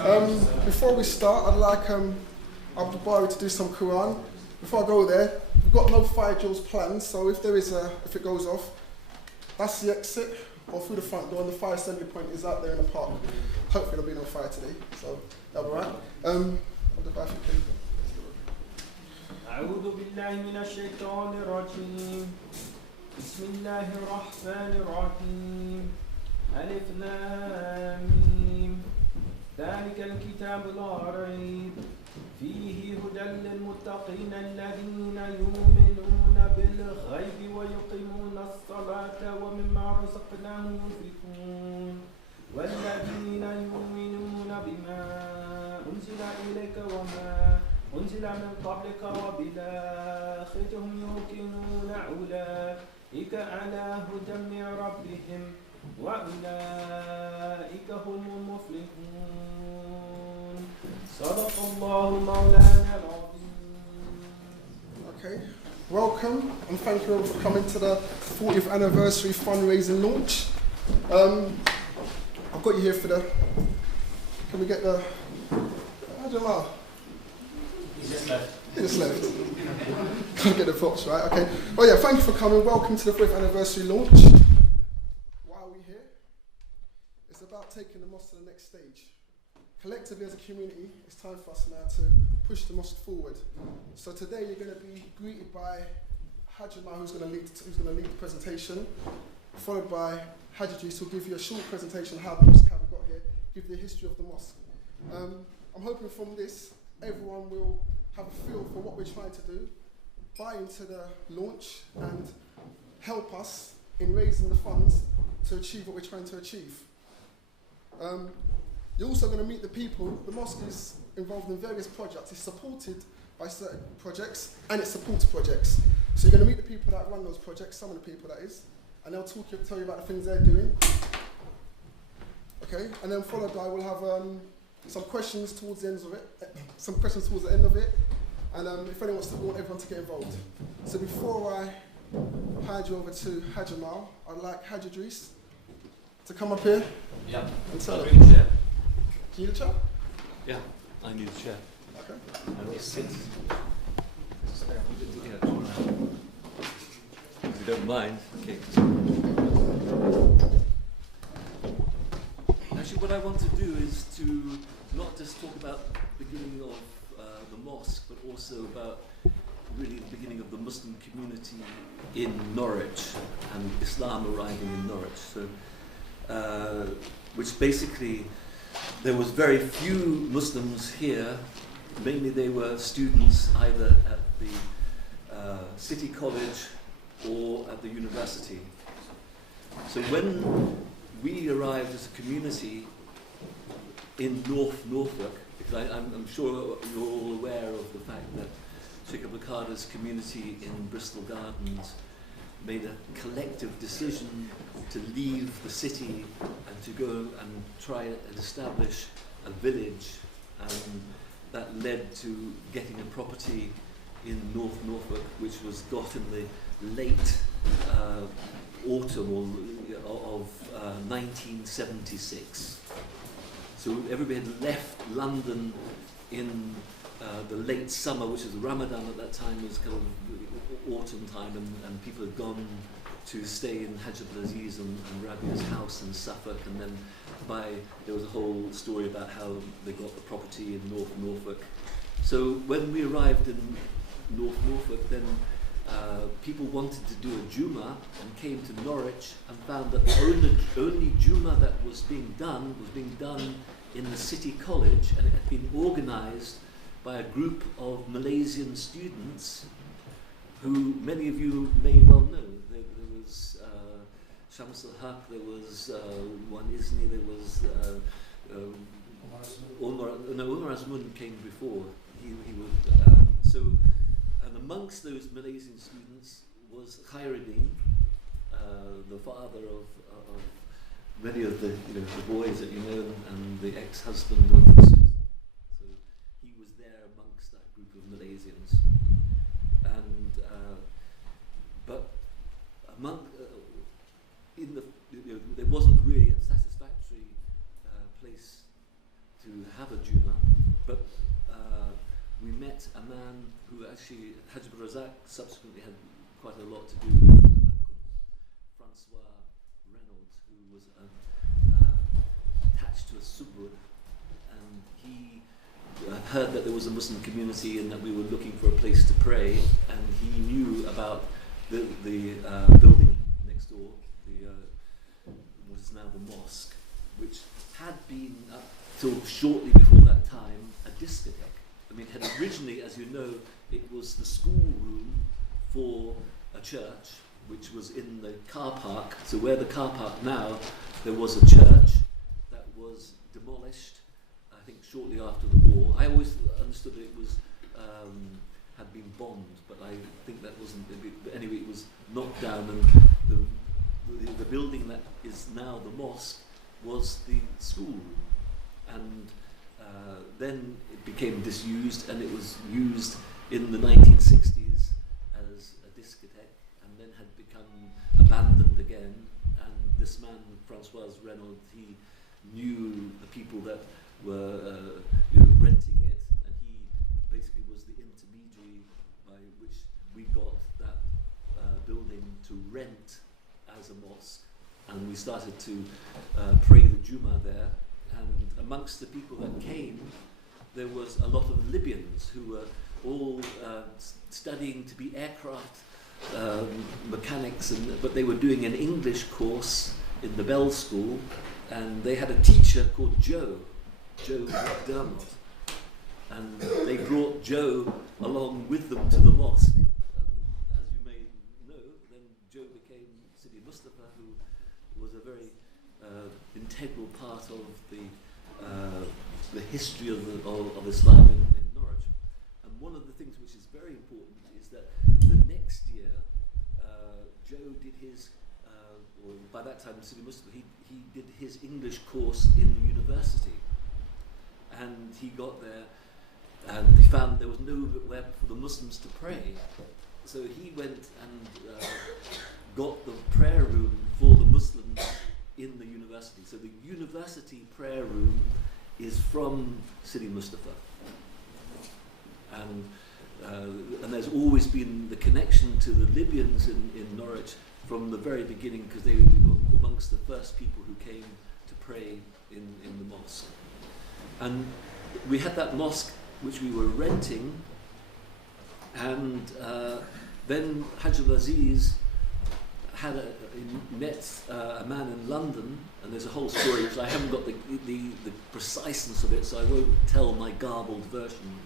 Before we start, I'd like Abdul Bari to do some Quran. Before I go there, we've got no fire drills planned, so if it goes off, that's the exit, or through the front door, and the fire assembly point is out there in the park. Hopefully there'll be no fire today, so that'll be right. Abdul Bari, if you can. أعوذ بالله من الشيطان الرجيم بسم الله الرحمن الرحيم ألف لام ميم ذلك الكتاب لا ريب فيه هدى للمتقين الذين يؤمنون بالغيب ويقيمون الصلاة ومما رزقناهم ينفقون والذين يؤمنون بما أنزل إليك وما أنزل من قبلك وبالآخرة هم يوقنون أولئك على هدى من ربهم وأولئك هم المفلحون صدق الله مولانا العظيم. Okay, welcome and thank you all for coming to the 40th anniversary fundraising launch. I've got you here for the. Can we get the? I don't know. He just left. He just left. Can't get the props right. Okay. Oh yeah, thank you for coming. Welcome to the 40th anniversary launch. Why are we here? It's about taking the mosque to the next stage. Collectively as a community, it's time for us now to push the mosque forward. So today you're going to be greeted by Hajj Umar, who's going to lead the presentation, followed by Hajj Idris, who'll give you a short presentation on how the mosque, how we got here, give the history of the mosque. I'm hoping from this everyone will have a feel for what we're trying to do, buy into the launch, and help us in raising the funds to achieve what we're trying to achieve. You're also going to meet the people. The mosque is involved in various projects. It's supported by certain projects, and it supports projects. So you're going to meet the people that run those projects, some of the people that is, and they'll tell you about the things they're doing. Okay, and then followed by we'll have some questions towards the end of it. And if anyone wants to, we want everyone to get involved. So before I hand you over to Hajj Amal, I'd like Hajj Idris to come up here. Yeah. And tell I'll them. bring a chair. Do you need a chair? Yeah, I need a chair. Okay. I will sit. If you don't mind. Okay. Actually, what I want to do is to not just talk about the beginning of the mosque, but also about really the beginning of the Muslim community in Norwich and Islam arriving in Norwich. So, which basically, there was very few Muslims here. Mainly they were students either at the city college or at the university. So when we arrived as a community in North Norfolk, because I'm sure you're all aware of the fact that Sheikh Abdul Qadir's community in Bristol Gardens made a collective decision to leave the city and to go and try and establish a village, and that led to getting a property in North Norfolk, which was got in the late autumn of 1976. So everybody had left London in the late summer, which is Ramadan at that time, was kind of autumn time, and people had gone to stay in Hajj Abdulaziz and Rabia's house in Suffolk, and then there was a whole story about how they got the property in North Norfolk. So when we arrived in North Norfolk, then people wanted to do a Jummah and came to Norwich and found that the only Jummah that was being done in the city college, and it had been organised by a group of Malaysian students who many of you may well know. There was Shams al-Haq, there was Wan Isni, there was Umar Azmun came before. He was and amongst those Malaysian students was Khairuddin, the father of many of the boys that you know, and the ex-husband of Susan. So he was there amongst that group of Malaysians, and but among there wasn't really a satisfactory place to have a Juma, but we met a man who actually, Hajj Razak subsequently had quite a lot to do with, a man called Francois Reynolds, who was attached to a suburb, and he heard that there was a Muslim community and that we were looking for a place to pray, and he knew about the building next door, what is now the mosque, which had been up till shortly before that time a discotheque. I mean, it had originally, as you know, it was the schoolroom for a church, which was in the car park. So where the car park now, there was a church that was demolished, I think shortly after the war. I always understood that it was had been bombed, but I think that wasn't. But anyway, it was knocked down, and the building that is now the mosque was the schoolroom, and then it became disused, and it was used in the 1960s as a discotheque, and then had become abandoned again. And this man, Francois Reynolds, he knew the people that were renting it, and he basically was the intermediary by which we got that building to rent as a mosque, and we started to pray the Jummah there. And amongst the people that came, there was a lot of Libyans who were all studying to be aircraft mechanics, but they were doing an English course in the Bell School, and they had a teacher called Joe McDermott, and they brought Joe along with them to the mosque. And as you may know, then Joe became Sidi Mustafa, who was a very integral part of the history of Islam in Norwich. And one of the things which is very important is that the next year, Joe did his, or by that time Sidi Mustafa, he did his English course in the university. And he got there, and he found there was nowhere for the Muslims to pray. So he went and got the prayer room for the Muslims in the university. So the university prayer room is from Sidi Mustafa. And there's always been the connection to the Libyans in Norwich from the very beginning, because they were amongst the first people who came to pray in the mosque. And we had that mosque which we were renting, and then Hajj al-Aziz met a man in London, and there's a whole story which I haven't got the preciseness of it, so I won't tell my garbled version.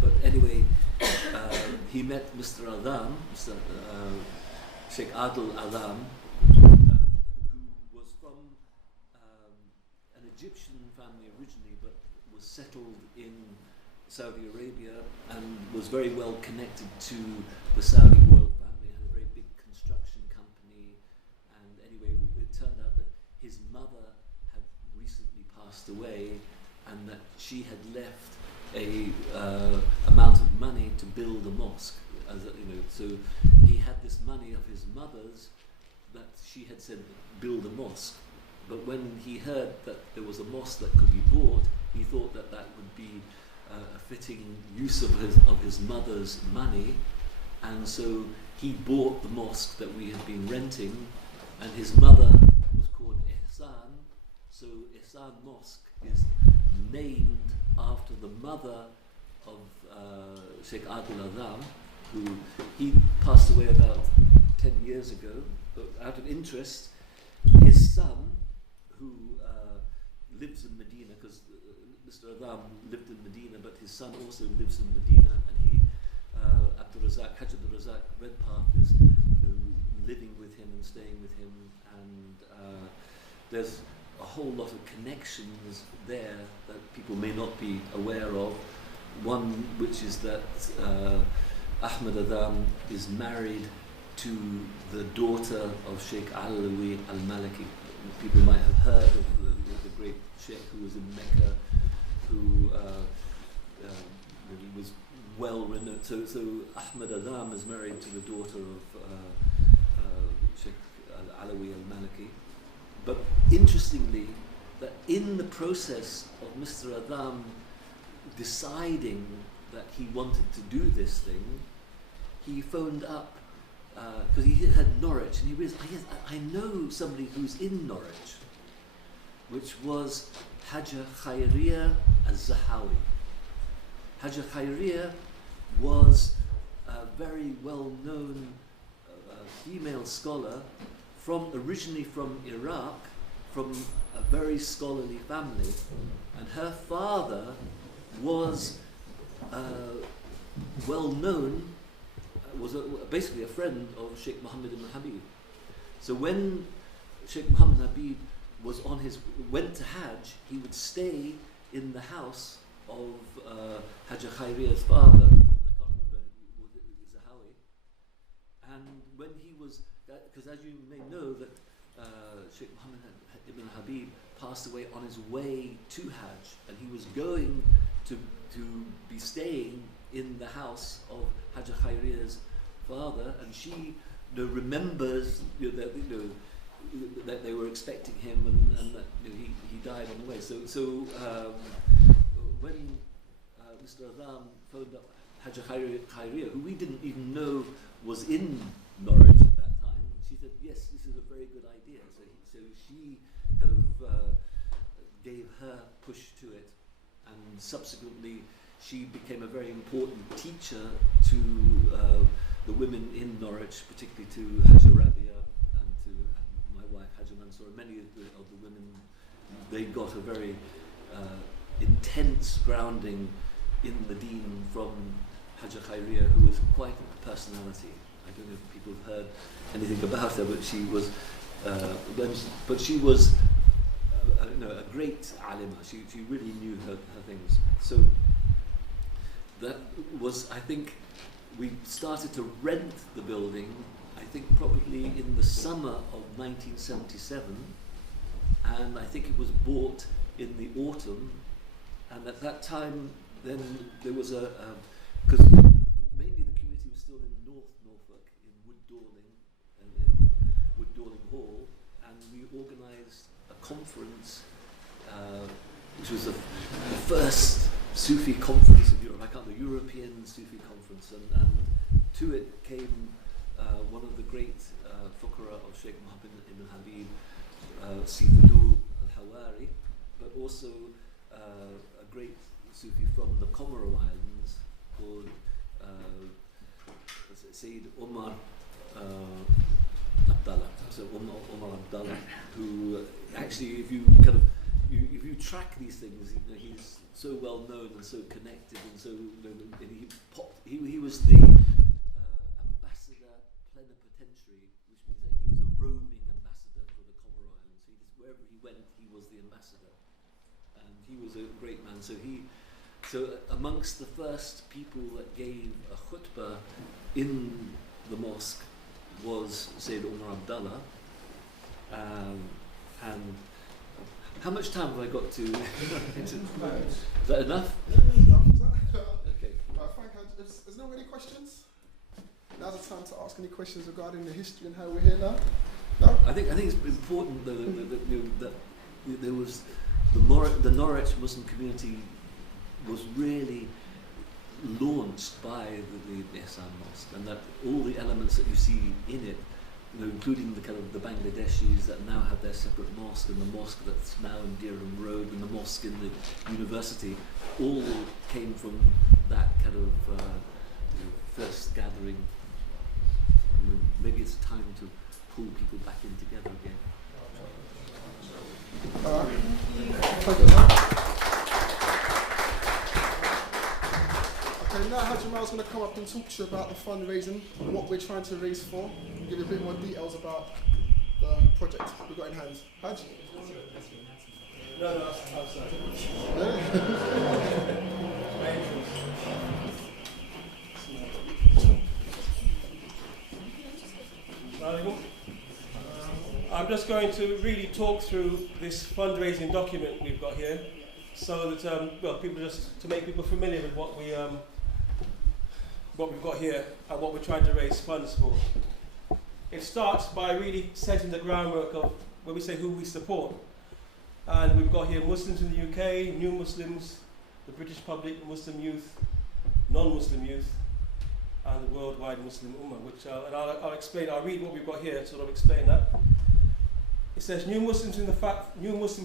But anyway, he met Mr. Adam, Sheikh Adil Adam, who was from an Egyptian family originally, but was settled in Saudi Arabia and was very well connected to the Saudi royal family, had a very big construction company, and anyway, it turned out that his mother had recently passed away, and that she had left a amount of money to build a mosque. So he had this money of his mother's that she had said build a mosque. But when he heard that there was a mosque that could be bought, he thought that that would be a fitting use of his mother's money, and so he bought the mosque that we had been renting, and his mother was called Ihsan, so Ihsan Mosque is named after the mother of Sheikh Adil Adam, who he passed away about 10 years ago. But out of interest, his son, who lives in Medina, because Mr. Adam lived in Medina, but his son also lives in Medina, and he, Abdul Razak, Hajj Abdul Razak Redpath, is living with him and staying with him, and there's a whole lot of connections there that people may not be aware of. One which is that Ahmed Adam is married to the daughter of Sheikh Alawi al-Maliki. People might have heard of the great Sheikh who was in Mecca, who really was well renowned. So Ahmed Adam is married to the daughter of Sheikh Alawi al-Maliki. But interestingly, that in the process of Mr. Adam deciding that he wanted to do this thing, he phoned up, because he had Norwich, and he realized, yes, I know somebody who's in Norwich, which was Hajja Khairiyya al-Zahawi. Hajja Khairiyya was a very well-known female scholar originally from Iraq, from a very scholarly family, and her father was well-known, was basically a friend of Sheikh Mohammed ibn Habib. So when Sheikh Mohammed Habib went to Hajj, he would stay in the house of Hajja Khairiyya's father. I can't remember, was it Zahawi? And when he was, because as you may know, that Sheikh Mohammed ibn Habib passed away on his way to Hajj, and he was going to be staying in the house of Hajja Khairiyya's father, and she remembers that they were expecting him, and that he died on the way. So when Mr. Adam phoned up Hajja Khairiyya, who we didn't even know was in Norwich at that time, she said, yes, this is a very good idea. So she kind of gave her push to it, and subsequently she became a very important teacher to the women in Norwich, particularly to Hajja Rabia and to my wife Hajja Mansour. Many of the women, they got a very intense grounding in the deen from Hajja Khairiyya, who was quite a personality. I don't know if people have heard anything about her, but she was a great alima. She really knew her things. So that was, I think, we started to rent the building, I think probably in the summer of 1977, and I think it was bought in the autumn. And at that time, then there was because mainly the community was still in North Norfolk, in Wood Dorling Hall, and we organised a conference, which was the first Sufi conference of Europe, the European Sufi conference, and to it came one of the great fuqara of Sheikh Mohammed ibn Habib, Sifidul al-Hawari, but also a great Sufi from the Comoro Islands called Sayyid Omar Abdallah. So Omar Abdallah, who actually, if you if you track these things, he's so well known and so connected, and so he was the ambassador plenipotentiary, which means that he was a roaming ambassador for the Comoro Islands. Wherever he went, he was the ambassador, and he was a great man. So amongst the first people that gave a khutbah in the mosque was Sayyid Omar Abdallah, and how much time have I got to? Is that enough? Okay. Frank, there's no any questions? Now's the time to ask any questions regarding the history and how we're here now. No? I think it's important that there was the Norwich Muslim community was really launched by the Ihsan Mosque, and that all the elements that you see in it, including the kind of the Bangladeshis that now have their separate mosque, and the mosque that's now in Durham Road, and the mosque in the university, all came from that kind of first gathering. Maybe it's time to pull people back in together again. Okay, now Hajj Mal's going to come up and talk to you about the fundraising, what we're trying to raise for, and give you a bit more details about the project we've got in hand. Hajj? No, outside. I'm just going to really talk through this fundraising document we've got here, so that people just to make people familiar with what we've got here and what we're trying to raise funds for. It starts by really setting the groundwork of when we say who we support. And we've got here Muslims in the UK, new Muslims, the British public, Muslim youth, non-Muslim youth, and the worldwide Muslim Ummah, which I'll explain. I'll read what we've got here to sort of explain that. It says, new Muslim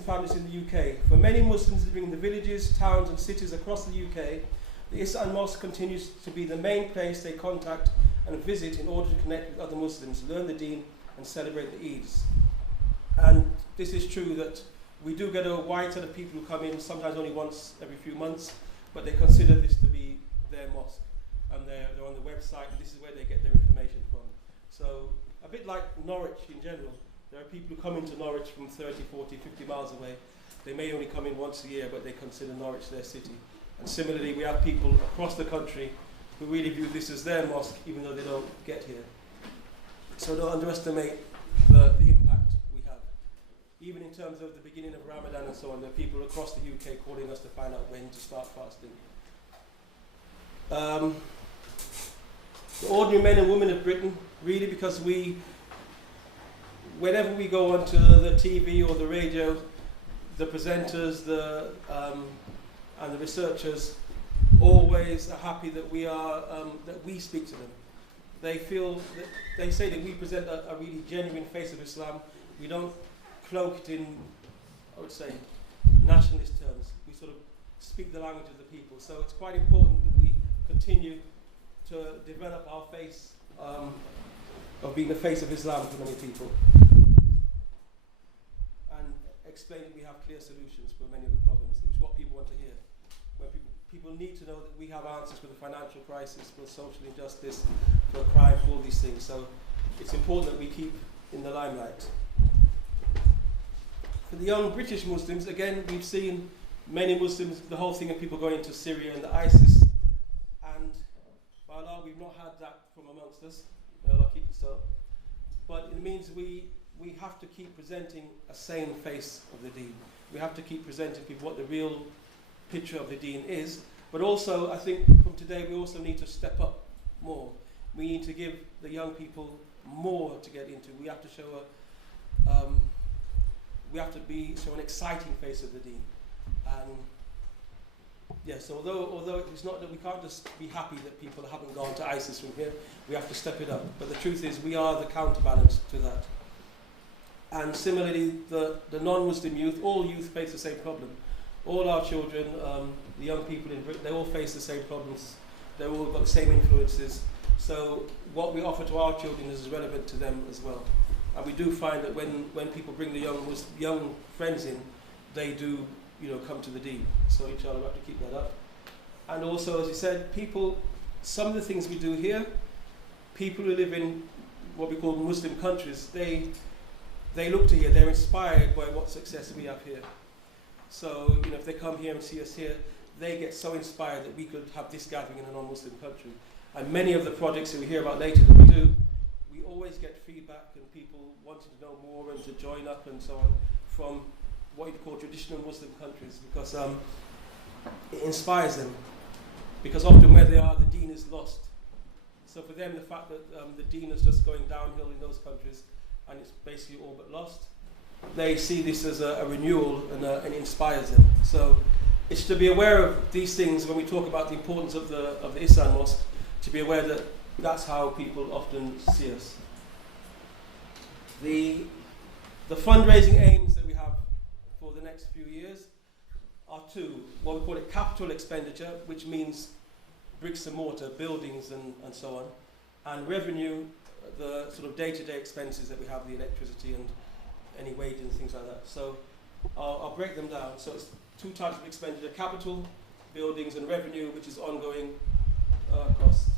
families in the UK. For many Muslims living in the villages, towns and cities across the UK, the Ihsan Mosque continues to be the main place they contact and visit in order to connect with other Muslims, learn the deen and celebrate the Eids. And this is true that we do get a wide set of people who come in, sometimes only once every few months, but they consider this to be their mosque. And they're on the website, and this is where they get their information from. So a bit like Norwich in general, there are people who come into Norwich from 30, 40, 50 miles away. They may only come in once a year, but they consider Norwich their city. And similarly, we have people across the country who really view this as their mosque, even though they don't get here. So don't underestimate the impact we have. Even in terms of the beginning of Ramadan and so on, there are people across the UK calling us to find out when to start fasting. The ordinary men and women of Britain, really, because whenever we go onto the TV or the radio, the presenters, and the researchers always are happy that we speak to them. They feel that they say that we present a really genuine face of Islam. We don't cloak it in, I would say, nationalist terms. We sort of speak the language of the people. So it's quite important that we continue to develop our face of being the face of Islam for many people, and explain that we have clear solutions for many of the problems, which is what people want to hear. Where people need to know that we have answers for the financial crisis, for social injustice, for crime, for all these things. So it's important that we keep in the limelight. For the young British Muslims, again, we've seen many Muslims, the whole thing of people going to Syria and the ISIS, and by Allah, we've not had that from amongst us. Allah keep it so. But it means we have to keep presenting a sane face of the deen. We have to keep presenting people what the real picture of the deen is. But also, I think from today, we also need to step up more. We need to give the young people more to get into. We have to show show an exciting face of the deen. And yes, although it's not that we can't just be happy that people haven't gone to ISIS from here, we have to step it up. But the truth is, we are the counterbalance to that. And similarly, the non-Muslim youth, all youth face the same problem. All our children, the young people in Britain, they all face the same problems. They've all got the same influences. So what we offer to our children is relevant to them as well. And we do find that when people bring the young friends in, they do come to the deen. So inshallah, we have to keep that up. And also, as you said, some of the things we do here, people who live in what we call Muslim countries, they look to here, they're inspired by what success we have here. So, if they come here and see us here, they get so inspired that we could have this gathering in a non-Muslim country. And many of the projects that we hear about later that we do, we always get feedback and people wanting to know more and to join up and so on from what you call traditional Muslim countries, because it inspires them. Because often where they are, the deen is lost. So for them, the fact that the deen is just going downhill in those countries and it's basically all but lost, they see this as a renewal and it inspires them. So it's to be aware of these things when we talk about the importance of the Ihsan Mosque, to be aware that that's how people often see us. The fundraising aims that we have for the next few years are two. What we call it capital expenditure, which means bricks and mortar, buildings and so on, and revenue, the sort of day-to-day expenses that we have, the electricity and any wages and things like that. So I'll break them down. So it's two types of expenditure: capital, buildings, and revenue, which is ongoing costs.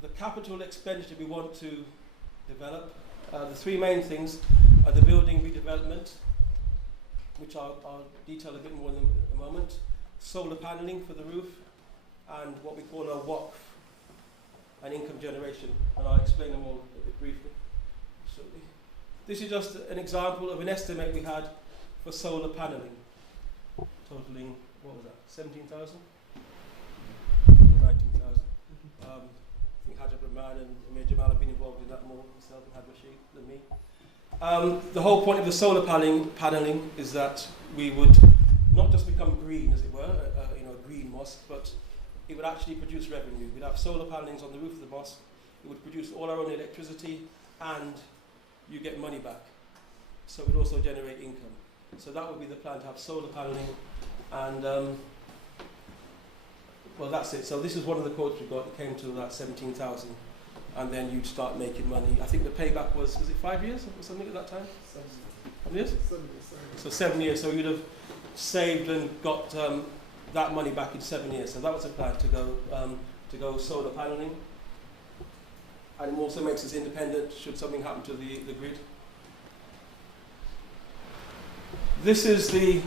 The capital expenditure we want to develop, the three main things are the building redevelopment, which I'll detail a bit more in a moment, solar paneling for the roof, and what we call a waqf, an income generation, and I'll explain them all a bit briefly. shortly. This is just an example of an estimate we had for solar paneling, totaling, what was that, 17,000? 19,000. think Hajj Rahman and Amir Jamal have been involved in that more himself and Hajj Rashid than me. The whole point of the solar paneling is that we would not just become green, as it were, a green mosque, but it would actually produce revenue. We'd have solar panelings on the roof of the mosque. It would produce all our own electricity, and you get money back. So it would also generate income. So that would be the plan, to have solar paneling, and well, that's it. So this is one of the quotes we got. It came to about 17,000, and then you'd start making money. I think the payback was it 5 years or something at that time? 7 years. 7 years. So 7 years. So you'd have saved and got that money back in 7 years. So that was the plan, to go solar paneling, and it also makes us independent should something happen to the grid. This is the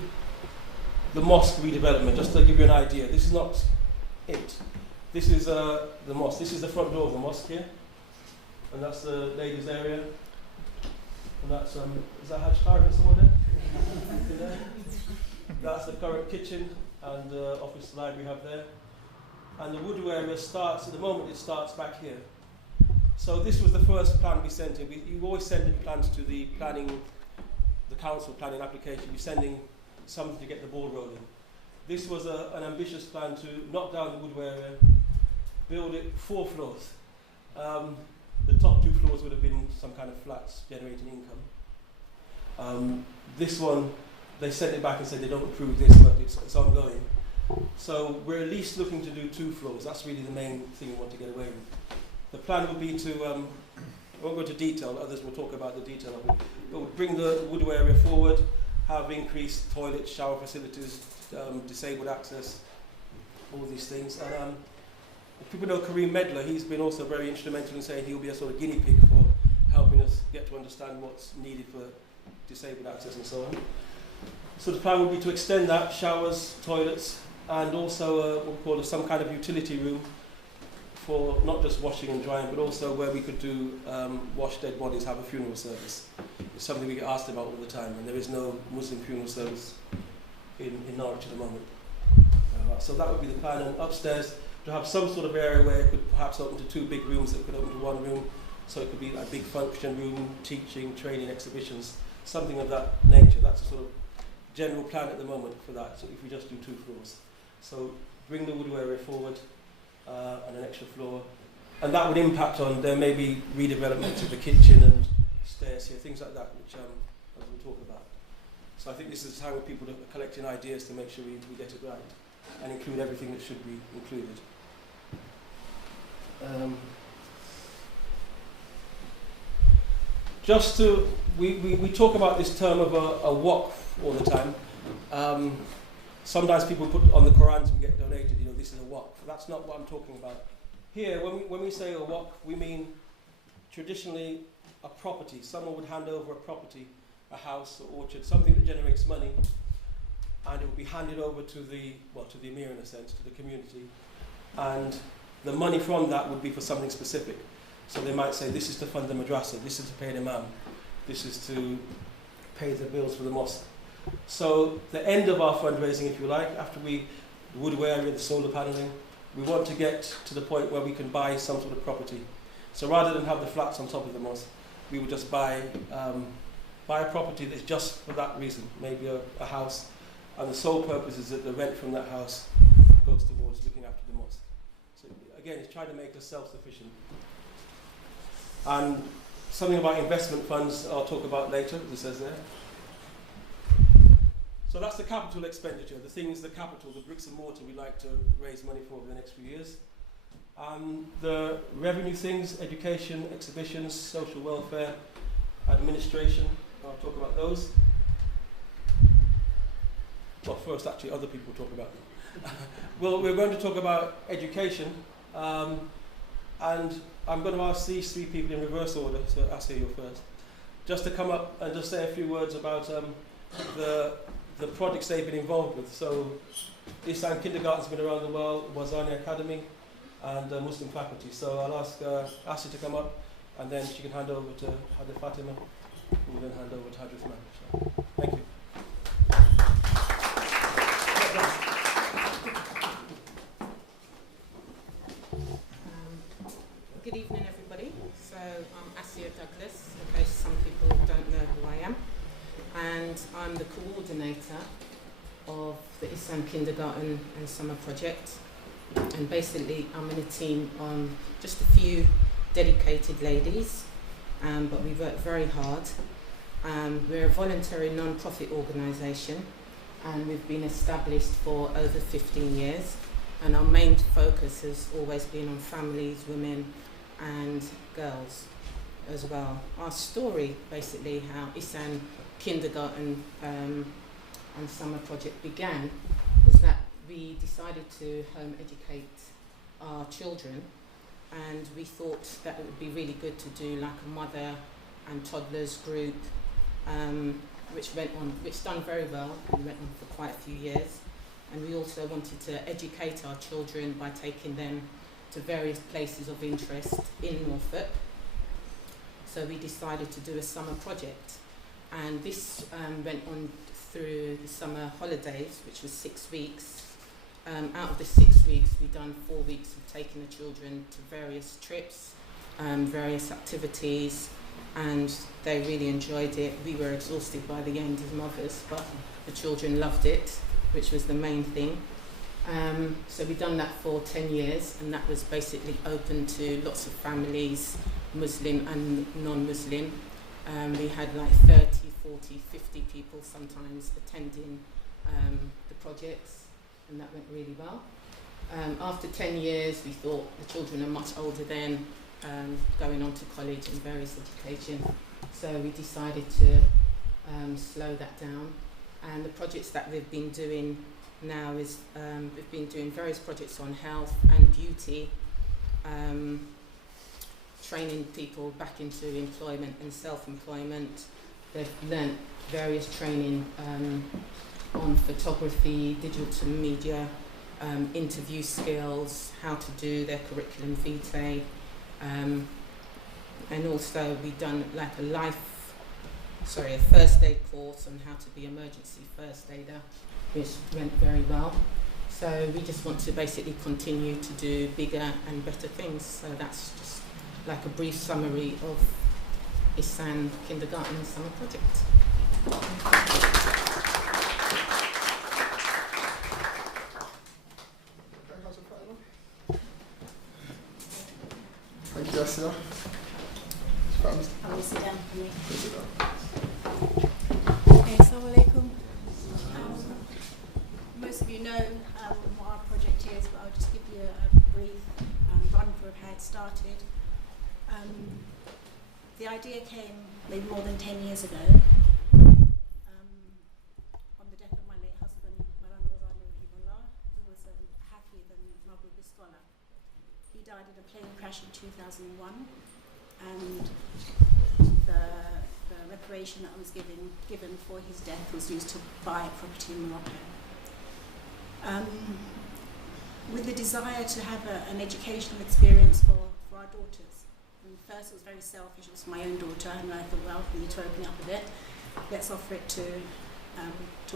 mosque redevelopment, just to give you an idea. This is not it. This is the mosque. This is the front door of the mosque here, and that's the ladies' area. And that's is that Hajj Farah or someone there? That's the current kitchen and office library we have there. And the woodrow area starts, at the moment it starts back here. So this was the first plan we sent in. You always send in plans to the council planning application. You're sending something to get the ball rolling. This was an ambitious plan to knock down the woodrow area, build it 4 floors. The top 2 floors would have been some kind of flats generating income. This one, they sent it back and said they don't approve this, but it's ongoing. So we're at least looking to do 2 floors. That's really the main thing we want to get away with. The plan would be to, I won't go into detail, others will talk about the detail of it, but we'll bring the woodrow area forward, have increased toilets, shower facilities, disabled access, all these things. And if people know Kareem Medler, he's been also very instrumental in saying he'll be a sort of guinea pig for helping us get to understand what's needed for disabled access and so on. So the plan would be to extend that, showers, toilets, and also what we call some kind of utility room for not just washing and drying, but also where we could do wash dead bodies, have a funeral service. It's something we get asked about all the time, and there is no Muslim funeral service in Norwich at the moment. So that would be the plan, and upstairs to have some sort of area where it could perhaps open to 2 big rooms that could open to 1 room, so it could be a big function room, teaching, training, exhibitions, something of that nature. That's a sort of general plan at the moment for that, so if we just do 2 floors. So bring the woodrow area forward, and an extra floor, and that would impact on, there may be redevelopment of the kitchen and stairs here, things like that, which we'll talk about. So I think this is how people are collecting ideas to make sure we get it right and include everything that should be included. Just to, we talk about this term of a waqf all the time. Sometimes people put on the Qurans and get donated, this is a waqf. That's not what I'm talking about. Here, when we say a waqf, we mean traditionally a property. Someone would hand over a property, a house or orchard, something that generates money, and it would be handed over to the Emir in a sense, to the community. And the money from that would be for something specific. So they might say, this is to fund the madrasa, this is to pay an imam, this is to pay the bills for the mosque. So the end of our fundraising, if you like, after the woodrow area, the solar paneling, we want to get to the point where we can buy some sort of property. So rather than have the flats on top of the mosque, we would just buy a property that's just for that reason, maybe a house, and the sole purpose is that the rent from that house goes towards looking after the mosque. So again, it's trying to make us self-sufficient. And something about investment funds I'll talk about later, as it says there. So that's the capital expenditure, the capital, the bricks and mortar we'd like to raise money for over the next few years. The revenue things, education, exhibitions, social welfare, administration, I'll talk about those. Well, first actually other people talk about them. Well, we're going to talk about education, and I'm going to ask these 3 people in reverse order, so Asya, you're first, just to come up and just say a few words about the projects they've been involved with. So Ihsan Kindergarten's been around the world, Wazani Academy, and Muslim faculty. So I'll ask Asya to come up, and then she can hand over to Hadith Fatima, who will then hand over to Hadith Rahman. So, thank you. I'm the coordinator of the Ihsan Kindergarten and Summer Project, and basically I'm in a team on just a few dedicated ladies, but we work very hard. We're a voluntary non-profit organisation, and we've been established for over 15 years, and our main focus has always been on families, women and girls as well. Our story, basically how Ihsan Kindergarten and Summer Project began, was that we decided to home educate our children, and we thought that it would be really good to do like a mother and toddlers group, which done very well and went on for quite a few years. And we also wanted to educate our children by taking them to various places of interest in Norfolk. So we decided to do a summer project, and this went on through the summer holidays, which was 6 weeks. Out of the 6 weeks, we've done 4 weeks of taking the children to various trips, various activities, and they really enjoyed it. We were exhausted by the end as mothers, but the children loved it, which was the main thing. So we've done that for 10 years, and that was basically open to lots of families, Muslim and non-Muslim. We had like 30, 40, 50 people sometimes attending the projects, and that went really well. After 10 years, we thought the children are much older then, going on to college and various education. So we decided to slow that down. And the projects that we've been doing now is, we've been doing various projects on health and beauty, training people back into employment and self-employment. They've learnt various training on photography, digital media, interview skills, how to do their curriculum vitae, and also we've done like a first aid course on how to be emergency first aider, which went very well. So we just want to basically continue to do bigger and better things. So that's just like a brief summary of Ihsan Kindergarten and Summer Project. Thank you, Asya. Okay, assalamu alaikum. Most of you know what our project is, but I'll just give you a brief run through of how it started. The idea came maybe more than 10 years ago on the death of my late husband, Maulana Wazir, who was a Hafid and Maghribi scholar. He died in a plane crash in 2001, and the reparation that was given for his death was used to buy a property in Morocco. With the desire to have an educational experience for our daughters. And first it was very selfish, it was my own daughter, and I thought, well, we need to open it up a bit. Let's offer it to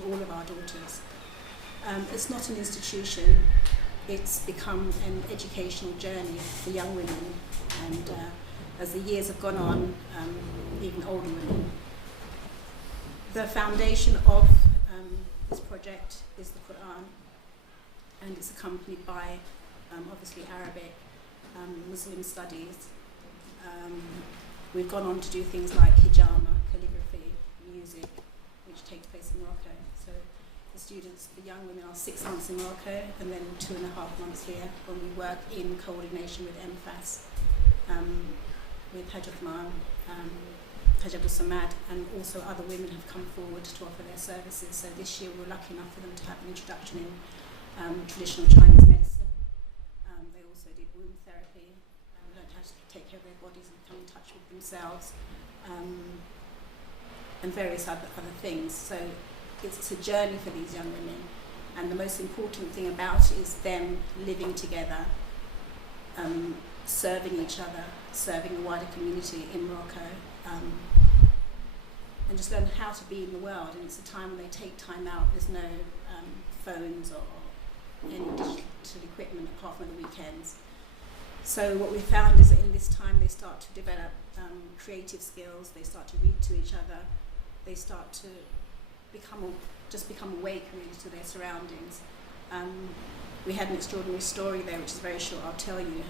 all of our daughters. It's not an institution, it's become an educational journey for young women, and as the years have gone on, even older women. The foundation of this project is the Quran, and it's accompanied by obviously Arabic, Muslim studies. We've gone on to do things like hijama, calligraphy, music, which takes place in Morocco. So the students, the young women, are 6 months in Morocco and then 2.5 months here, when we work in coordination with MFAS, with Hajj Uthman, Hajj Abdul Samad, and also other women have come forward to offer their services. So this year we were lucky enough for them to have an introduction in traditional Chinese medicine. They also did womb therapy, learned how to take care of their bodies and come in touch with themselves, and various other things. So it's a journey for these young women, and the most important thing about it is them living together, serving each other, serving the wider community in Morocco, and just learn how to be in the world. And it's a time when they take time out. There's no phones or any digital equipment apart from the weekends. So what we found is that in this time they start to develop creative skills, they start to read to each other, they start to become awake really to their surroundings. We had an extraordinary story there, which is very short. I'll tell you.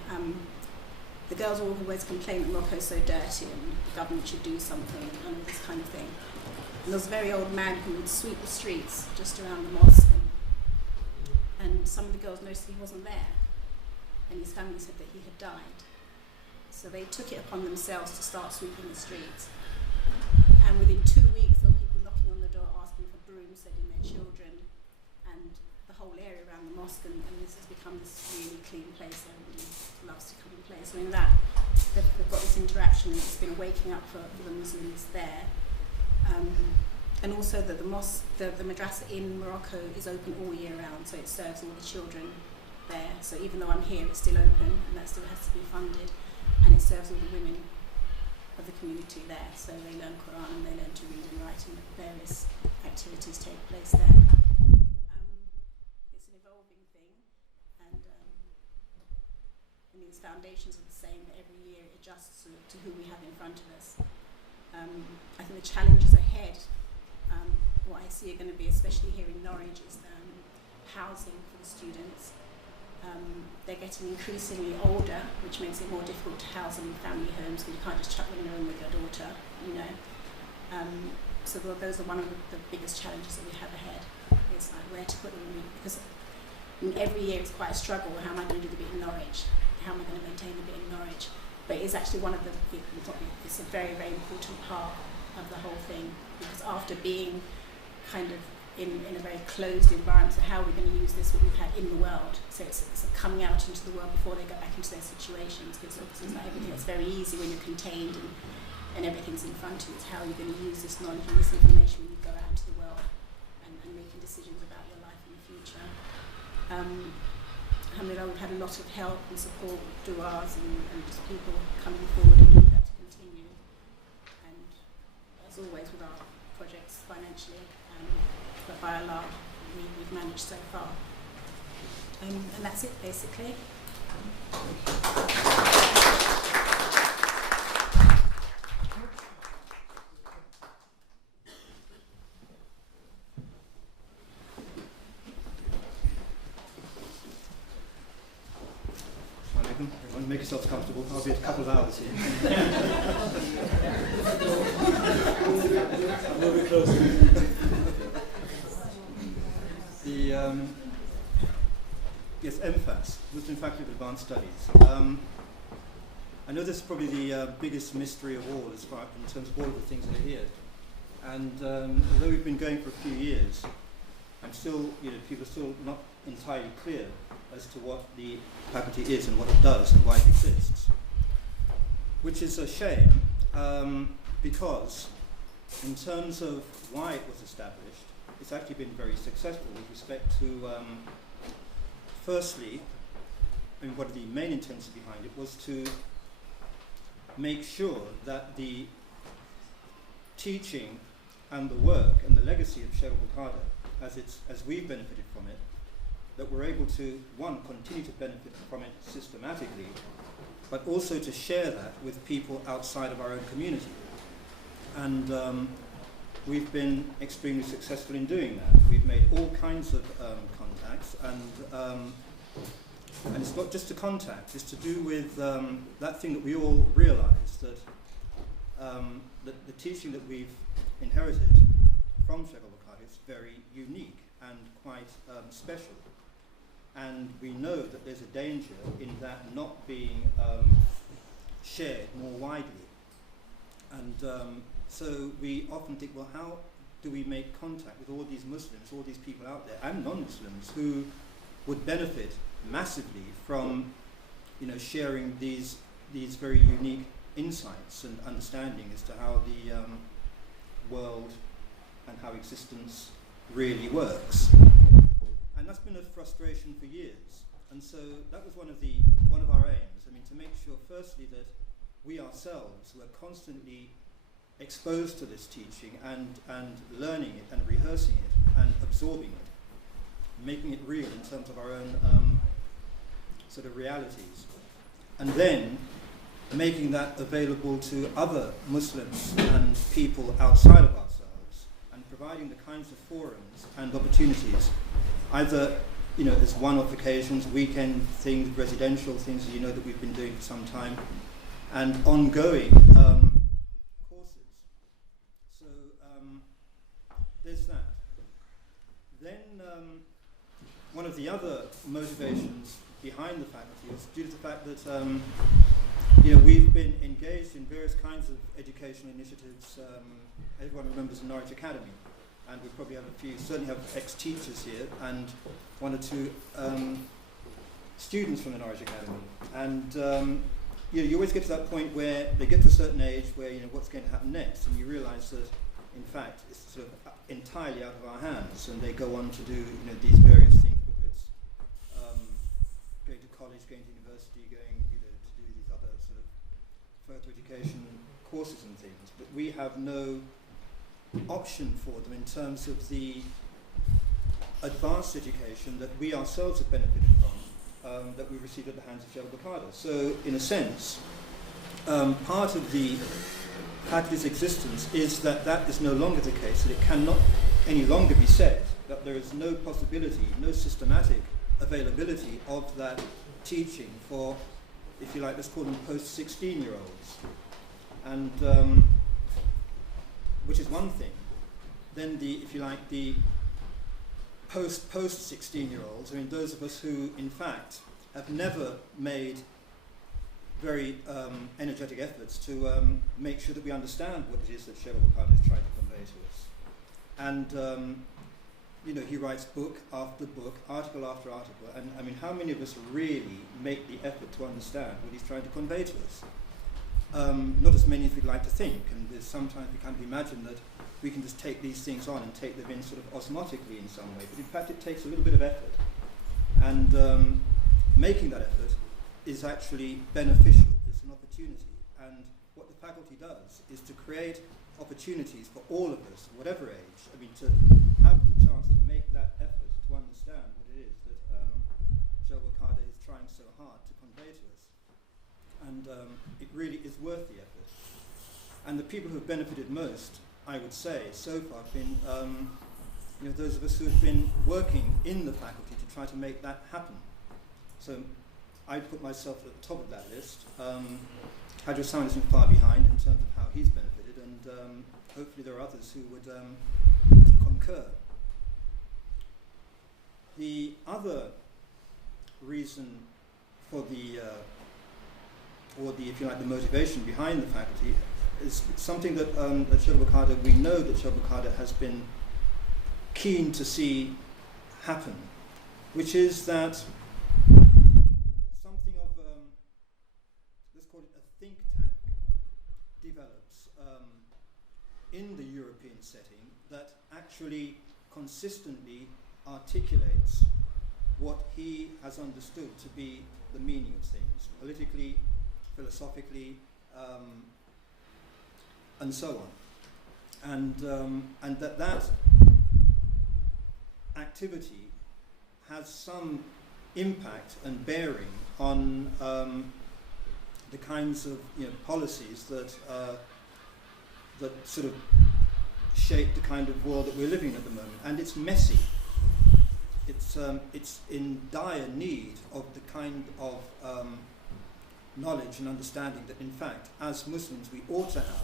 The girls always complain that Morocco's so dirty and the government should do something and all this kind of thing. And there was a very old man who would sweep the streets just around the mosque, and some of the girls noticed he wasn't there, and his family said that he had died. So they took it upon themselves to start sweeping the streets. And within 2 weeks, there were people knocking on the door asking for brooms, sending their children, and the whole area around the mosque, and this has become this really clean place. Everybody loves to come and play. So in that, they've got this interaction, and it's been a waking up for the Muslims there. And also that the mosque, the madrasa in Morocco is open all year round, so it serves all the children there. So even though I'm here, it's still open, and that still has to be funded, and it serves all the women of the community there. So they learn Quran and they learn to read and write, and various activities take place there. It's an evolving thing, and these foundations are the same, but every year it adjusts to who we have in front of us. I think the challenges ahead, what I see are going to be, especially here in Norwich, is housing for the students. They're getting increasingly older, which makes it more difficult to house them in family homes, because you can't just chuck them in a room with your daughter, you know. So those are one of the biggest challenges that we have ahead, is like where to put them, because every year it's quite a struggle. How am I going to do the bit in Norwich? How am I going to maintain the bit in Norwich? But it's actually one of it's a very, very important part of the whole thing, because after being kind of in a very closed environment, so how are we going to use this, what we've had in the world? So it's coming out into the world before they go back into their situations, because it's like everything that's very easy when you're contained and everything's in front of you. It's how are you going to use this knowledge and this information when you go out into the world and making decisions about your life in the future. Alhamdulillah, we've had a lot of help and support, du'as and just people coming forward, and we need that to continue. And as always with our projects financially, but by Allah, we've managed so far. And that's it, basically. Everyone, make yourselves comfortable. I'll be a couple of hours here. A little bit closer. Yes, MFAS, Muslim Faculty of Advanced Studies. I know this is probably the biggest mystery of all, as far in terms of all of the things that are here. And although we've been going for a few years, I'm still, people are still not entirely clear as to what the faculty is and what it does and why it exists. Which is a shame, because in terms of why it was established, it's actually been very successful with respect to, firstly, what the main intention behind it was to make sure that the teaching and the work and the legacy of Sheikh al-Qadr, as we've benefited from it, that we're able to, one, continue to benefit from it systematically, but also to share that with people outside of our own community. And we've been extremely successful in doing that. We've made all kinds of contacts, and it's not just a contact, it's to do with that thing that we all realise, that the teaching that we've inherited from Sheikh al-Qadr is very unique and quite special. And we know that there's a danger in that not being shared more widely. And so we often think, well, how do we make contact with all these Muslims, all these people out there, and non-Muslims, who would benefit massively from, sharing these very unique insights and understanding as to how the world and how existence really works. And that's been a frustration for years. And so that was one of our aims. To make sure, firstly, that we ourselves were constantly exposed to this teaching and learning it and rehearsing it and absorbing it, making it real in terms of our own sort of realities. And then making that available to other Muslims and people outside of ourselves, and providing the kinds of forums and opportunities, either as one-off occasions, weekend things, residential things, that we've been doing for some time, and ongoing courses. So there's that. Then one of the other motivations behind the faculty is due to the fact that we've been engaged in various kinds of educational initiatives. Everyone remembers the Norwich Academy, and we probably have certainly have ex-teachers here, and one or two students from the Norwich Academy. And you always get to that point where they get to a certain age where what's going to happen next, and you realise that in fact it's sort of entirely out of our hands, and they go on to do these various things, whether it's going to college, going to university, going to do these other sort of further education courses and things. But we have no option for them in terms of the advanced education that we ourselves have benefited from, that we received at the hands of Sheikh Al-Bukhari. So in a sense, part of the faculty's existence is that is no longer the case, that it cannot any longer be said that there is no possibility, no systematic availability of that teaching for, if you like, let's call them post-16-year-olds. And which is one thing. Then if you like, the post-16-year-olds, those of us who, in fact, have never made very energetic efforts to make sure that we understand what it is that Sheikh Al-Bukhari is trying to convey to us. And, he writes book after book, article after article, and how many of us really make the effort to understand what he's trying to convey to us? Not as many as we'd like to think, and sometimes we kind of imagine that we can just take these things on and take them in sort of osmotically in some way, but in fact it takes a little bit of effort, and making that effort is actually beneficial. It's an opportunity, and what the faculty does is to create opportunities for all of us, whatever age, to have the chance to make that effort to understand what it is that Sheikh Al-Bukhari is trying so hard to convey to us. And it really is worth the effort. And the people who have benefited most, I would say, so far have been those of us who have been working in the faculty to try to make that happen. So I put myself at the top of that list. Hajj Hassan isn't far behind in terms of how he's benefited, and hopefully there are others who would concur. The other reason for the if you like, the motivation behind the faculty is something that Sheikh Al-Bukhari, we know that Sheikh Al-Bukhari has been keen to see happen, which is that something of, let's call it a think tank, develops in the European setting that actually consistently articulates what he has understood to be the meaning of things, politically, philosophically, and so on. And that activity has some impact and bearing on the kinds of policies that sort of shape the kind of world that we're living in at the moment. And it's messy. It's in dire need of the kind of knowledge and understanding that, in fact, as Muslims we ought to have,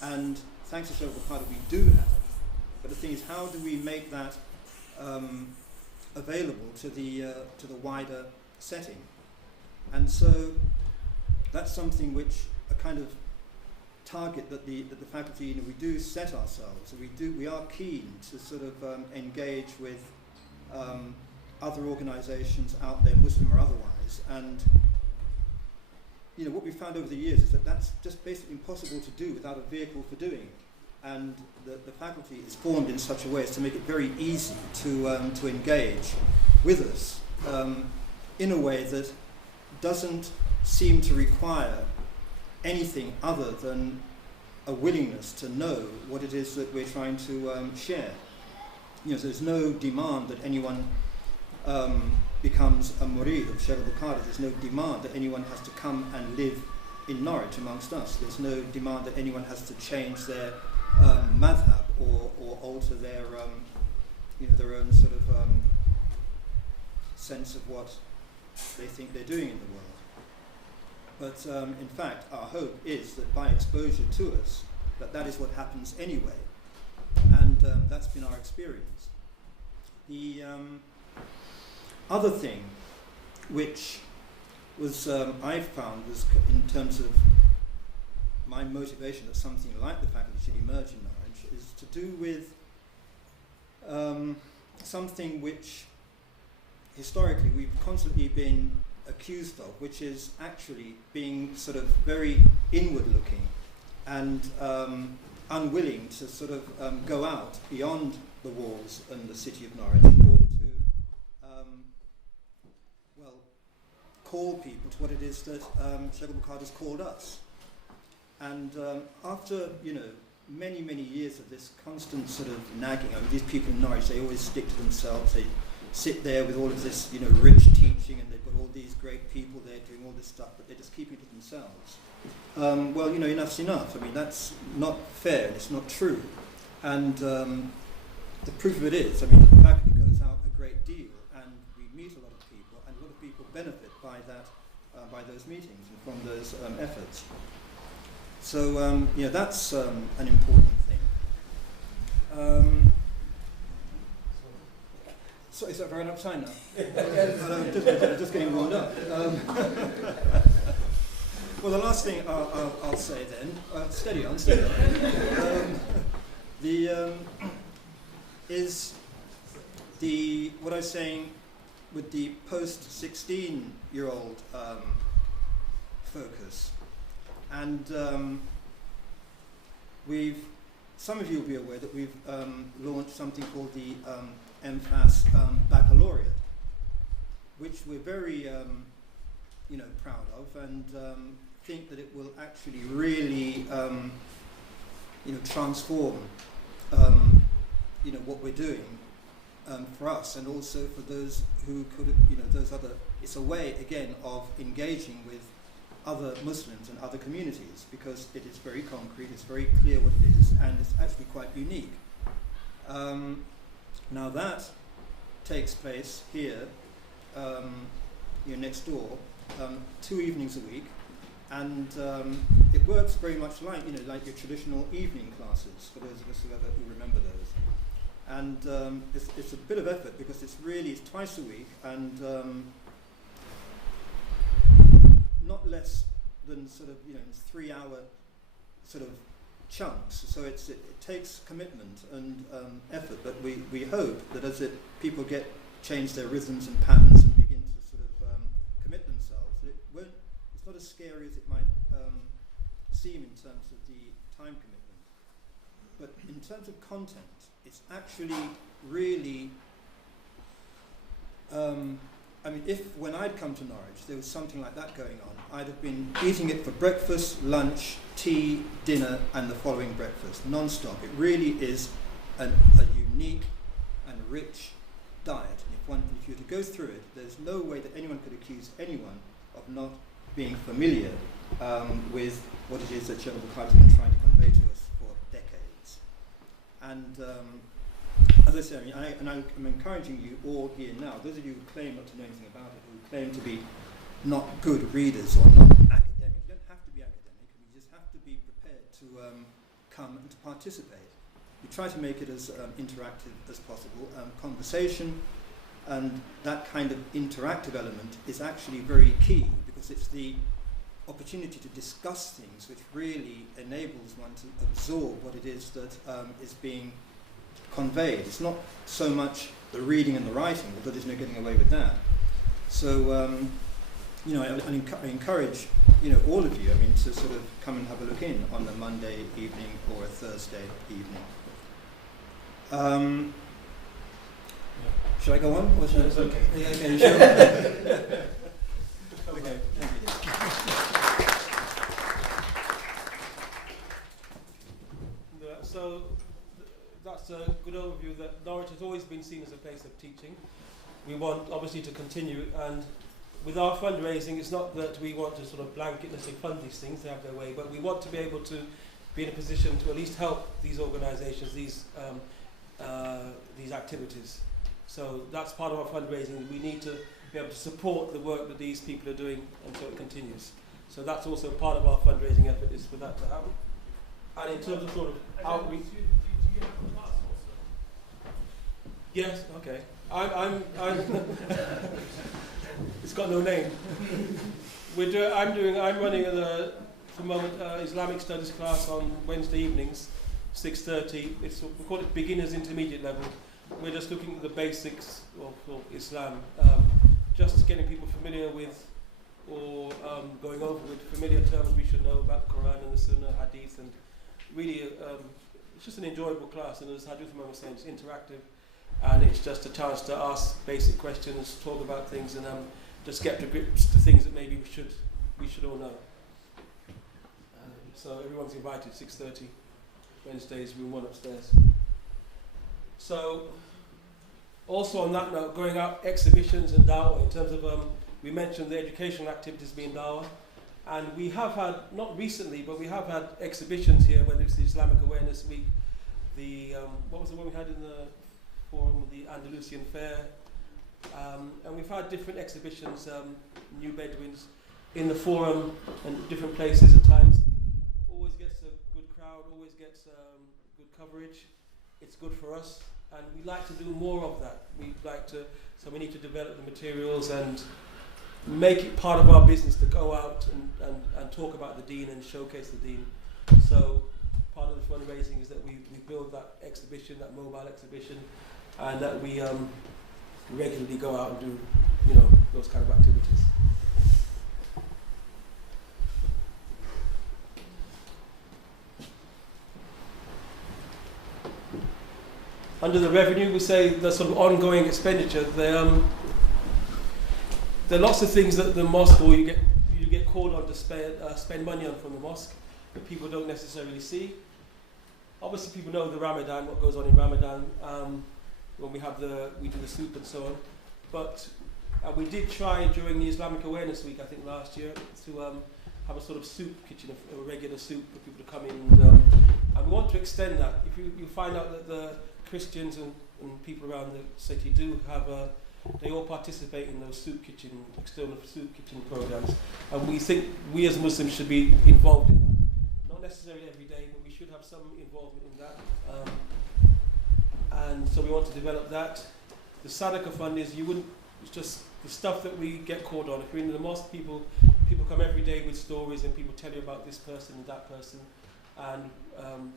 and thanks to Sheikh Al-Bukhari we do have. But the thing is, how do we make that available to the wider setting? And so that's something which a kind of target that the faculty we do set ourselves. We are keen to sort of engage with other organisations out there, Muslim or otherwise, and what we've found over the years is that that's just basically impossible to do without a vehicle for doing it. And the faculty is formed in such a way as to make it very easy to engage with us in a way that doesn't seem to require anything other than a willingness to know what it is that we're trying to share. So there's no demand that anyone becomes a murid of Sheikh Al-Bukhari. There's no demand that anyone has to come and live in Norwich amongst us. There's no demand that anyone has to change their madhab or alter their their own sort of sense of what they think they're doing in the world. But in fact, our hope is that by exposure to us, that is what happens anyway, and that's been our experience. The other thing, which was I found was in terms of my motivation that something like the faculty should emerge in Norwich, is to do with something which historically we've constantly been accused of, which is actually being sort of very inward-looking and unwilling to sort of go out beyond the walls and the city of Norwich in order to call people to what it is that Shekhar Bukhari has called us. And after many, many years of this constant sort of nagging, I mean, these people in Norwich, they always stick to themselves. They sit there with all of this, rich teaching, and they've got all these great people there doing all this stuff, but they're just keeping it to themselves. Well, enough's enough. I mean, that's not fair, and it's not true. And the proof of it is, I mean, the faculty goes out a great deal, and we meet a lot of people, and a lot of people benefit by that, by those meetings and from those efforts. So, that's an important thing. So is that very enough time now? just getting warmed up. Well, the last thing I'll say then, steady on. Is what I was saying with the post-16-year-old focus. And some of you will be aware that we've launched something called the MFAS Baccalaureate, which we're very proud of, and think that it will actually really transform what we're doing for us, and also for those who could those other. It's a way again of engaging with other Muslims and other communities, because it is very concrete, it's very clear what it is, and it's actually quite unique. Now that takes place here, next door, 2 evenings a week, and it works very much like like your traditional evening classes, for those of us who remember those. And it's a bit of effort, because it's twice a week, and not less than sort of 3-hour sort of chunks. So it takes commitment and effort, but we hope that as people change their rhythms and patterns and begin to sort of commit themselves, it's not as scary as it might seem in terms of the time commitment. But in terms of content, it's actually really if when I'd come to Norwich there was something like that going on, I'd have been eating it for breakfast, lunch, tea, dinner, and the following breakfast, non-stop. It really is a unique and rich diet. And if you were to go through it, there's no way that anyone could accuse anyone of not being familiar with what it is that Shekhar Bukhari has been trying to convey to us for decades. And as I say, I'm encouraging you all here now, those of you who claim not to know anything about it, who claim to be not good readers or not academic, you don't have to be academic, you just have to be prepared to come and to participate. We try to make it as interactive as possible. Conversation and that kind of interactive element is actually very key, because it's the opportunity to discuss things which really enables one to absorb what it is that is being conveyed. It's not so much the reading and the writing, although there's no getting away with that. So, I encourage, all of you, to sort of come and have a look in on a Monday evening or a Thursday evening. Should I go on? Or should It's okay. Yeah, okay, you sure? Okay, thank you. So that's a good overview that Norwich has always been seen as a place of teaching. We want obviously to continue, and with our fundraising, it's not that we want to sort of blanket, let's say, fund these things to have their way, but we want to be able to be in a position to at least help these organisations, these activities. So that's part of our fundraising. We need to be able to support the work that these people are doing until it continues. So that's also part of our fundraising effort, is for that to happen. And in terms of sort of outreach, Do you have a class also? yes, okay. I'm it's got no name. I'm running the moment Islamic studies class on Wednesday evenings, 6:30. We call it beginners intermediate level. We're just looking at the basics of Islam, just getting people familiar with, or going over with familiar terms we should know about the Quran and the Sunnah, Hadith, and really it's just an enjoyable class. And as Hadith Imam was saying, it's interactive, and it's just a chance to ask basic questions, talk about things, and just get to grips to things that maybe we should all know. So everyone's invited, 6:30, Wednesdays, room 1 upstairs. So, also on that note, going out exhibitions and dawah, in terms of, we mentioned the educational activities being dawah, and we have had, not recently, but we have had exhibitions here, whether it's the Islamic Awareness Week, the, what was the one we had in the forum, the Andalusian Fair, and we've had different exhibitions, New Bedouins, in the forum and different places at times. Always gets a good crowd, always gets good coverage. It's good for us, and we'd like to do more of that. So we need to develop the materials and make it part of our business to go out and talk about the Deen and showcase the Deen. So part of the fundraising is that we build that exhibition, that mobile exhibition, and that we regularly go out and do, those kind of activities. Under the revenue, we say the sort of ongoing expenditure. There are lots of things that the mosque, or you get called on to spend money on from the mosque that people don't necessarily see. Obviously, people know the Ramadan, what goes on in Ramadan, when we do the soup and so on. But we did try during the Islamic Awareness Week, I think last year, to have a sort of soup kitchen, a regular soup for people to come in, and we want to extend that. If you find out that the Christians and people around the city do have they all participate in those external soup kitchen programs, and we think we as Muslims should be involved in that. Not necessarily every day, but we should have some involvement in that. And so we want to develop that. The Sadaqah fund is, it's just the stuff that we get called on. If you're in the mosque, people come every day with stories, and people tell you about this person and that person, and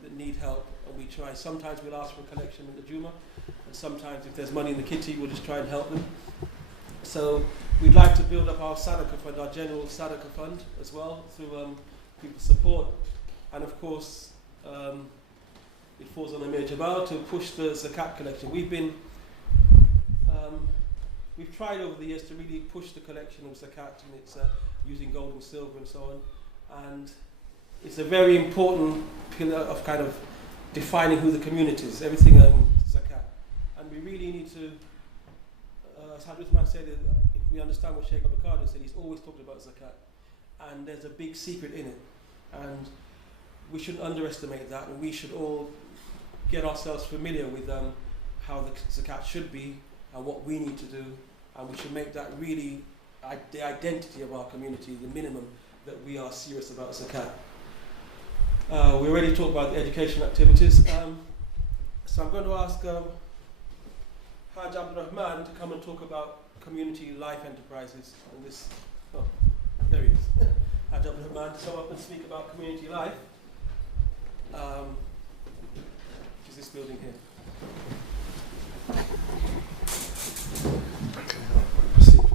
that need help, and we try. Sometimes we'll ask for a collection in the Jummah, and sometimes if there's money in the kitty, we'll just try and help them. So we'd like to build up our Sadaqah fund, our general Sadaqah fund as well, through people's support. And of course, it falls on Amir Jabal to push the Zakat collection. We've tried over the years to really push the collection of Zakat, and it's using gold and silver and so on. And it's a very important pillar of kind of defining who the community is, everything Zakat. And we really need to, as Hadith Man said, if we understand what Sheikh Abakar said, he's always talked about Zakat. And there's a big secret in it. And we shouldn't underestimate that, and we should all get ourselves familiar with how the Zakat should be and what we need to do, and we should make that really the identity of our community, the minimum that we are serious about Zakat. We already talked about the education activities, so I'm going to ask Haj Abdul Rahman to come and talk about community life enterprises. And this, there he is. Haj Abdul Rahman to come up and speak about community life, which is this building here.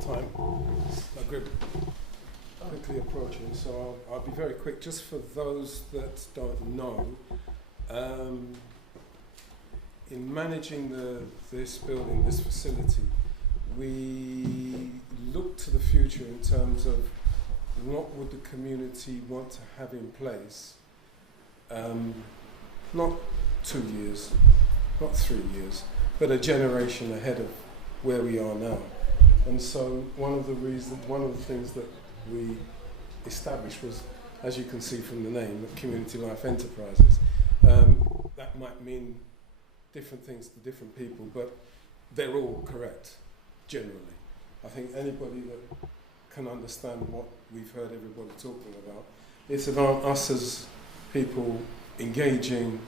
Time. My group quickly approaching, so I'll be very quick. Just for those that don't know, in managing this building, this facility, we look to the future in terms of what would the community want to have in place. Not 2 years, not 3 years, but a generation ahead of where we are now. And so one of the things that we established was as you can see from the name, of Community Life Enterprises. That might mean different things to different people, but they're all correct, generally. I think anybody that can understand what we've heard everybody talking about, it's about us as people engaging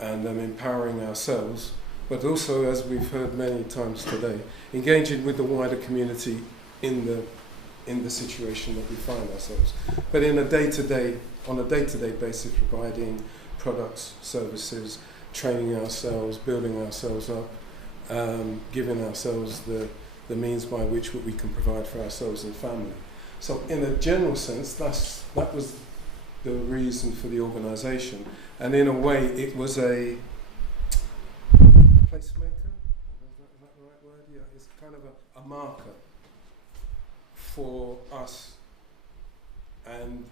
and empowering ourselves, but also, as we've heard many times today, engaging with the wider community in the situation that we find ourselves. But on a day-to-day basis, providing products, services, training ourselves, building ourselves up, giving ourselves the means by which we can provide for ourselves and family. So in a general sense, that was the reason for the organisation. And in a way, it was a placemaker, is that the right word? Yeah, it's kind of a marker for us and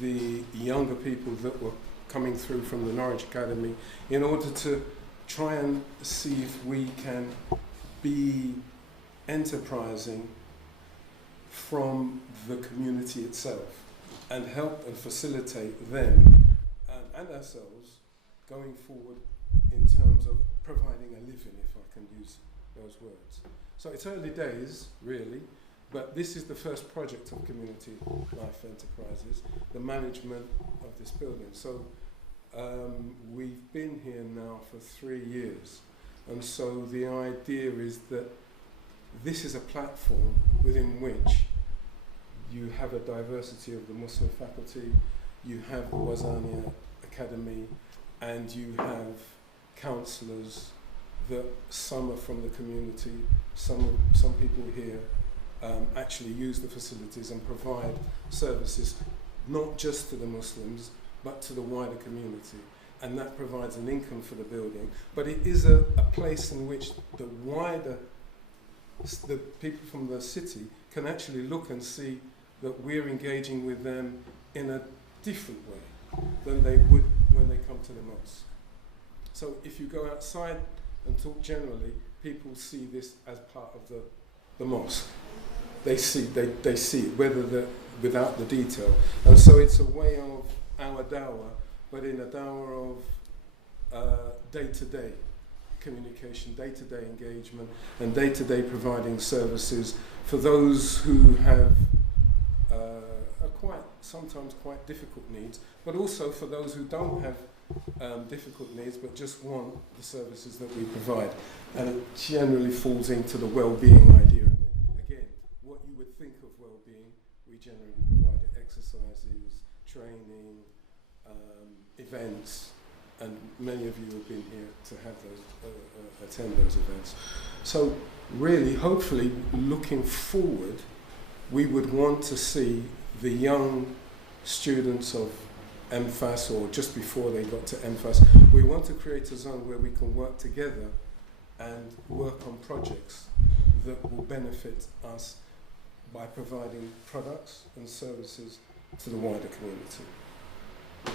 the younger people that were coming through from the Norwich Academy in order to try and see if we can be enterprising from the community itself and help and facilitate them and ourselves going forward in terms of providing a living, if I can use those words. So it's early days, really, but this is the first project of Community Life Enterprises, the management of this building. So we've been here now for 3 years, and so the idea is that this is a platform within which you have a diversity of the Muslim faculty, you have the Wazania Academy, and you have counsellors that some are from the community, some people here actually use the facilities and provide services not just to the Muslims but to the wider community, and that provides an income for the building. But it is a place in which the people from the city can actually look and see that we're engaging with them in a different way than they would when they come to the mosque. So if you go outside and talk generally, people see this as part of the mosque. They see it, without the detail. And so it's a way of our dawah, but in a dawah of day-to-day communication, day-to-day engagement, and day-to-day providing services for those who have sometimes quite difficult needs, but also for those who don't have difficult needs but just want the services that we provide. And it generally falls into the well-being idea. And again, what you would think of well-being, we generally provide exercises, training, events, and many of you have been here to have those, attend those events. So really, hopefully, looking forward, we would want to see the young students of MFAS, or just before they got to MFAS, we want to create a zone where we can work together and work on projects that will benefit us by providing products and services to the wider community. I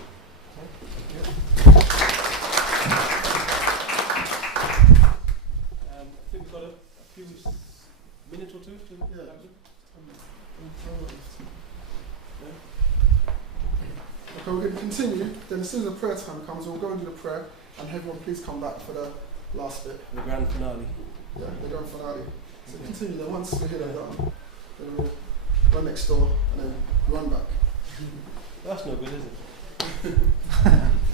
think we've got a few minutes or two to... Yeah. Okay, we're going to continue. Then as soon as the prayer time comes, we'll go and do the prayer, and everyone please come back for the last bit. The grand finale. Yeah, the grand finale. So continue then. Once we're here, then we'll run next door and then run back. That's no good, is it?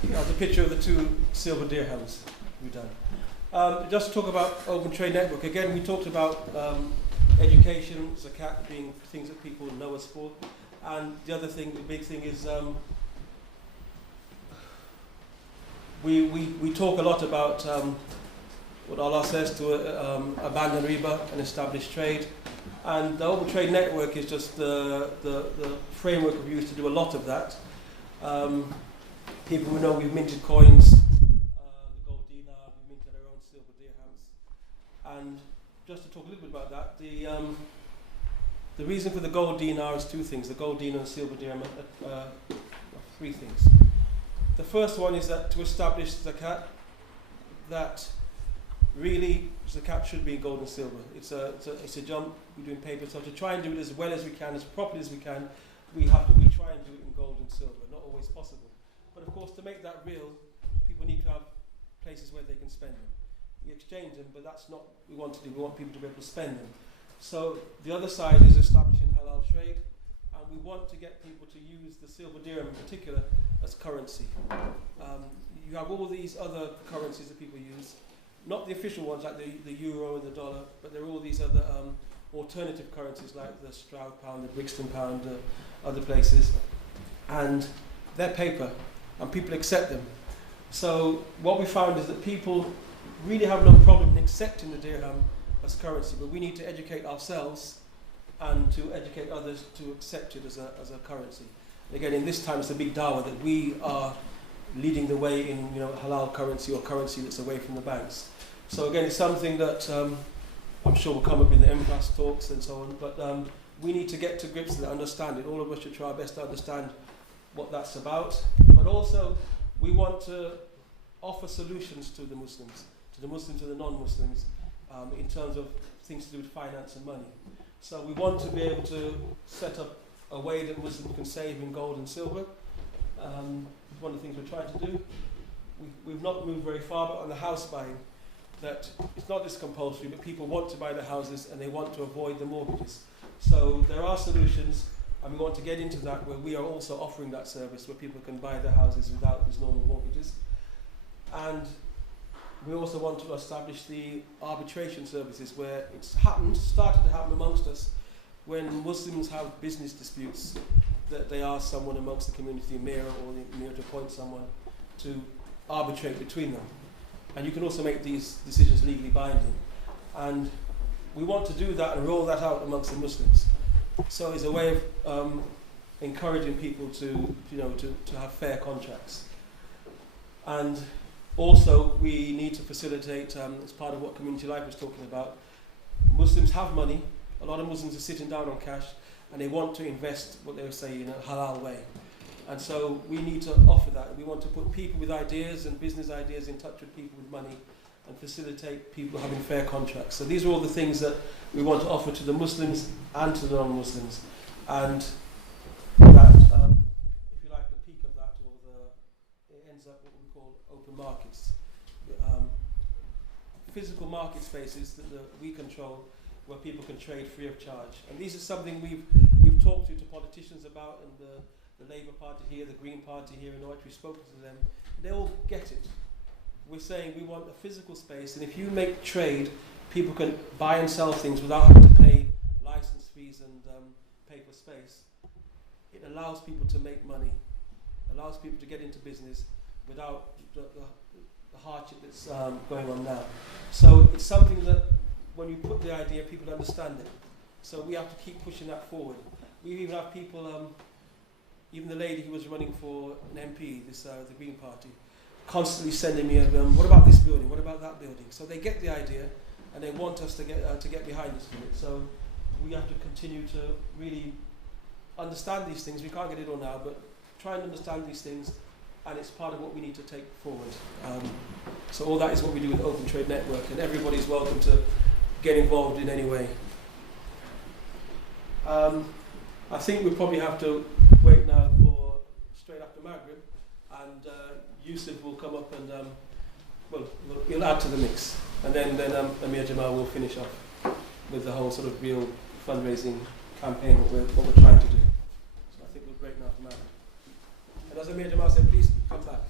That's a picture of the 2 silver dirhams we've done. Just to talk about Open Trade Network. Again, we talked about education, zakat being things that people know us for. And the other thing, the big thing is we talk a lot about what Allah says to abandon riba and establish trade. And the Open Trade Network is just the framework we've used to do a lot of that. People who know we've minted coins, the gold dinar, we minted our own silver dirhams. And just to talk a little bit about that, the reason for the gold dinar is 2 things. The gold dinar and silver dirham are 3 things. The first one is that to establish zakat, that really zakat should be in gold and silver. It's a jump. We're doing paper, so to try and do it as well as we can, as properly as we can, we try and do it in gold and silver. Not always possible. But of course, to make that real, people need to have places where they can spend them. We exchange them, but that's not what we want to do. We want people to be able to spend them. So the other side is establishing halal trade, and we want to get people to use the silver dirham in particular as currency. You have all these other currencies that people use, not the official ones like the euro and the dollar, but there are all these other alternative currencies like the Stroud pound, the Brixton pound, other places, and they're paper, and people accept them. So what we found is that people really have no problem in accepting the dirham as currency, but we need to educate ourselves and to educate others to accept it as a currency. And again, in this time, it's a big dawah that we are leading the way in halal currency or currency that's away from the banks. So again, it's something that I'm sure will come up in the MCAS talks and so on, but we need to get to grips with it, understand it. All of us should try our best to understand what that's about, but also we want to offer solutions to the Muslims, to the non-Muslims, in terms of things to do with finance and money. So we want to be able to set up a way that Muslims can save in gold and silver. It's one of the things we're trying to do. We've not moved very far, but on the house buying, that it's not just compulsory, but people want to buy the houses and they want to avoid the mortgages. So there are solutions, and we want to get into that where we are also offering that service where people can buy their houses without these normal mortgages. And we also want to establish the arbitration services where started to happen amongst us when Muslims have business disputes, that they ask someone amongst the community, emir or the emir, to appoint someone to arbitrate between them. And you can also make these decisions legally binding. And we want to do that and roll that out amongst the Muslims. So it's a way of encouraging people to have fair contracts. And also, we need to facilitate, as part of what Community Life was talking about, Muslims have money. A lot of Muslims are sitting down on cash, and they want to invest, what they would say, in a halal way. And so we need to offer that. We want to put people with ideas and business ideas in touch with people with money and facilitate people having fair contracts. So these are all the things that we want to offer to the Muslims and to the non-Muslims. And that, if you like, the peak of that, it ends up what we call open markets. Physical market spaces that we control, where people can trade free of charge. And these are something we've talked to politicians about, and the Labour Party here, the Green Party here in Norwich, we've spoken to them. They all get it. We're saying we want a physical space, and if you make trade, people can buy and sell things without having to pay license fees and pay for space. It allows people to make money, allows people to get into business without the hardship that's going on now. So it's something that when you put the idea, people understand it. So we have to keep pushing that forward. We even have people, even the lady who was running for an MP, the Green Party, constantly sending me, what about this building, what about that building? So they get the idea, and they want us to get behind us with it. So we have to continue to really understand these things. We can't get it all now, but try and understand these things, and it's part of what we need to take forward. So all that is what we do with Open Trade Network, and everybody's welcome to get involved in any way. I think we'll probably have to wait now for straight after Maghrib, and Yusuf will come up and he'll add to the mix, and then Amir Jamal will finish off with the whole sort of real fundraising campaign, what we're trying to do. So I think we'll break now for Maghrib. And as Amir Jamal said, please come back.